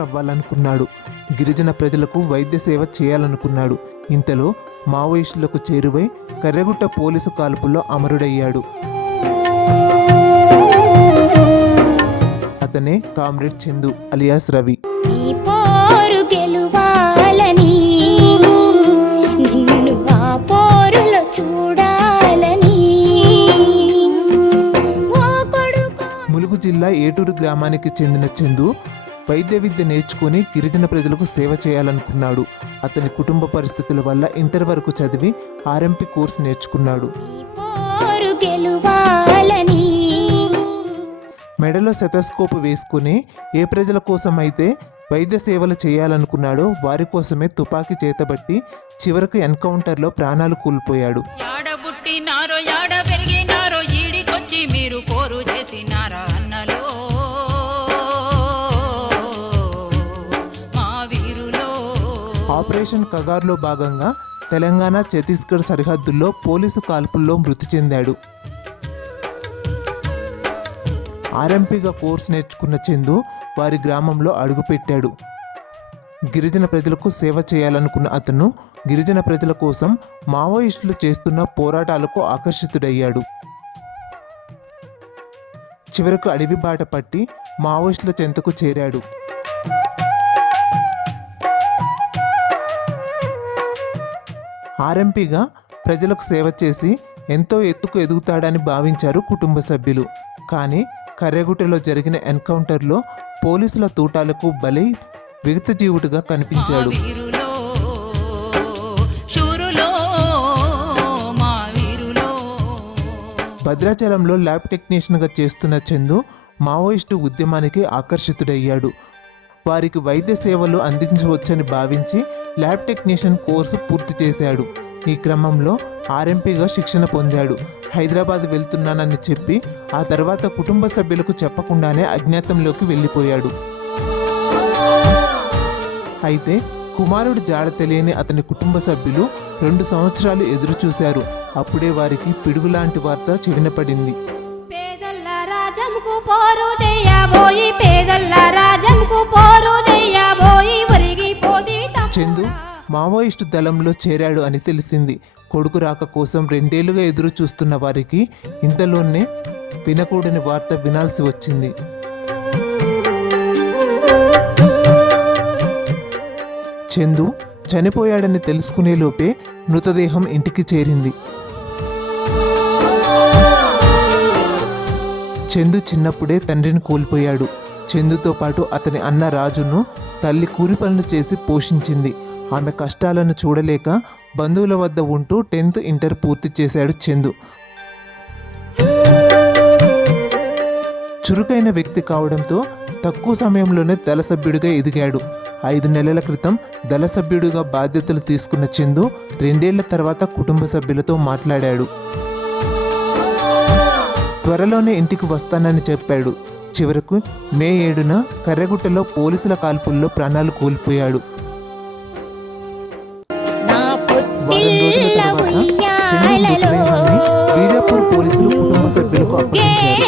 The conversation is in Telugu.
అవ్వాలనుకున్నాడు. గిరిజన ప్రజలకు వైద్య సేవ చేయాలనుకున్నాడు. ఇంతలో మావోయిస్టులకు చేరువై కర్రెగుట్ట పోలీసు కాల్పుల్లో అమరుడయ్యాడు. అతనే కామ్రేడ్ చందు అలియాస్ రవి. ములుగు జిల్లా ఏటూరు గ్రామానికి చెందిన చందు వైద్య విద్య నేర్చుకుని గిరిజన ప్రజలకు సేవ చేయాలనుకున్నాడు. అతని కుటుంబ పరిస్థితుల వల్ల ఇంటర్ వరకు చదివి ఆర్ఎంపీ కోర్సు నేర్చుకున్నాడు. ఈ పోరు గెలువాలని. మెడలో సెటస్కోప్ వేసుకుని ఏ ప్రజల కోసం అయితే వైద్య సేవలు చేయాలనుకున్నాడో వారి కోసమే తుపాకీ చేతబట్టి చివరకు ఎన్కౌంటర్లో ప్రాణాలు కోల్పోయాడు. యాడ పుట్టినారో యాడ పెరిగినారో ఈడికొచ్చి మీరు పోరు చేసినారా? ఆపరేషన్ కగార్లో భాగంగా తెలంగాణ ఛత్తీస్గఢ్ సరిహద్దుల్లో పోలీసు కాల్పుల్లో మృతి చెందాడు. ఆర్ఎంపీగా కోర్సు నేర్చుకున్న చందు వారి గ్రామంలో అడుగుపెట్టాడు. గిరిజన ప్రజలకు సేవ చేయాలనుకున్న అతను గిరిజన ప్రజల కోసం మావోయిస్టులు చేస్తున్న పోరాటాలకు ఆకర్షితుడయ్యాడు. చివరకు అడవి బాట పట్టి మావోయిస్టుల చెంతకు చేరాడు. ఆర్ఎంపీగా ప్రజలకు సేవ చేసి ఎంతో ఎత్తుకు ఎదుగుతాడని భావించారు కుటుంబ సభ్యులు. కానీ కర్రెగుట్టలో జరిగిన ఎన్కౌంటర్లో పోలీసుల తూటాలకు బలై విగతజీవుడిగా కనిపించాడు. భద్రాచలంలో ల్యాబ్ టెక్నీషియన్గా చేస్తున్న చందు మావోయిస్టు ఉద్యమానికి ఆకర్షితుడయ్యాడు. వారికి వైద్య సేవలు అందించవచ్చని భావించి ల్యాబ్ టెక్నీషియన్ కోర్సు పూర్తి చేశాడు. ఈ క్రమంలో ఆర్ఎంపీగా శిక్షణ పొందాడు. హైదరాబాద్ వెళ్తున్నానని చెప్పి ఆ తర్వాత కుటుంబ సభ్యులకు చెప్పకుండానే అజ్ఞాతంలోకి వెళ్ళిపోయాడు. అయితే కుమారుడు జాడ తెలియని అతని కుటుంబ సభ్యులు రెండు సంవత్సరాలు ఎదురు చూశారు. అప్పుడే వారికి పిడుగు లాంటి వార్త చెవినపడింది. పేదల్ల పోరు పేదల్ల రాజంకు పోరు చెయ్యబోయి చందు మావోయిస్టు దళంలో చేరాడు అని తెలిసింది. కొడుకు రాక కోసం రెండేళ్ళుగా ఎదురు చూస్తున్న వారికి ఇంతలోనే వినకూడని వార్త వినాల్సి వచ్చింది. చందు చనిపోయాడని తెలుసుకునేలోపే మృతదేహం ఇంటికి చేరింది. చందు చిన్నప్పుడే తండ్రిని కోల్పోయాడు. చందుతో పాటు అతని అన్న రాజును తల్లి కూలి పనులు చేసి పోషించింది. ఆమె కష్టాలను చూడలేక బంధువుల వద్ద ఉంటూ టెన్త్ ఇంటర్ పూర్తి చేశాడు చందు. చురుకైన వ్యక్తి కావడంతో తక్కువ సమయంలోనే దళ సభ్యుడిగా ఎదిగాడు. ఐదు నెలల క్రితం దళ సభ్యుడిగా బాధ్యతలు తీసుకున్న చందు రెండేళ్ళ తర్వాత కుటుంబ సభ్యులతో మాట్లాడాడు. త్వరలోనే ఇంటికి వస్తానని చెప్పాడు. చివరకు మే ఏడున కర్రగుట్టలో పోలీసుల కాల్పుల్లో ప్రాణాలు కోల్పోయాడు. వారం రోజుల తర్వాత చెన్నై మృతులైన బీజాపూర్ పోలీసులు కుటుంబ సభ్యులకు అప్పగించారు.